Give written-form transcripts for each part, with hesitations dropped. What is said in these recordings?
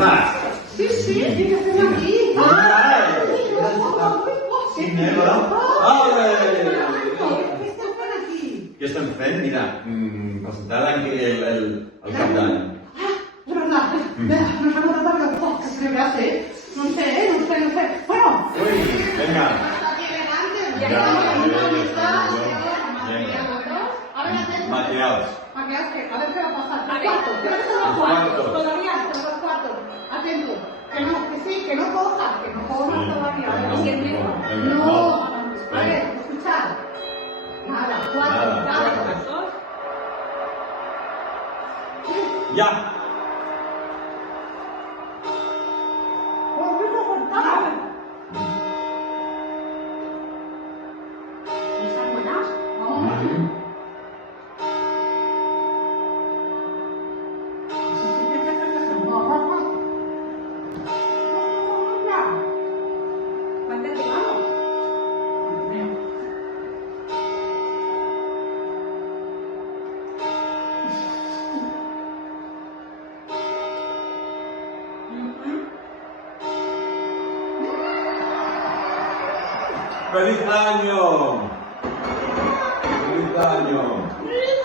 más. Sí, que estoy aquí. Cinema. Ole! Què esteu fent aquí? Què estem fent? Mira, presentar el cap d'any. De verdad, nos han notado la voz que se me hace. No sé. Bueno. Uy, venga. Aquí delante. Ya, Maquillados. A ver qué va a pasar. A ver, Cuarto. los cuartos. Todavía, los cuartos. Atento. Que sí, que no cojas todavía. No. A ver, escuchad. Nada, cuatro. Ya. ¿Están buenas? ¿Cuántas llevamos? ¡Feliz año! ¡Feliz año! ¡Feliz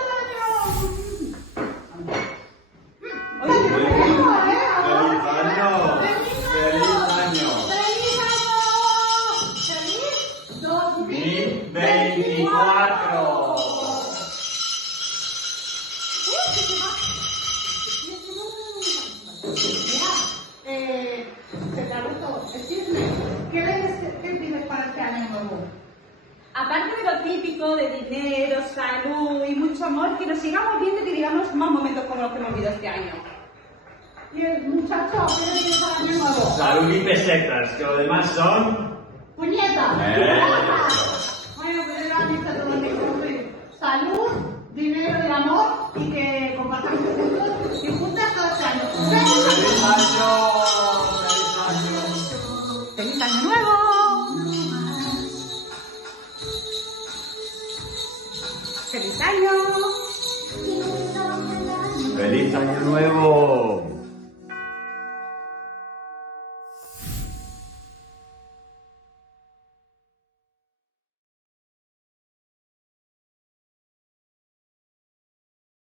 año! 2024! ¿Qué pides para este año nuevo? Aparte de lo típico de dinero, salud y mucho amor, que nos sigamos viendo y que vivamos más momentos como los que hemos vivido este año. Y el muchacho, ¿qué le pides para el año nuevo? Salud y pesetas, que lo demás son... ¡Puñeta! Bueno, pues era mi salud, dinero y amor y que compartamos juntos y juntas todo este año.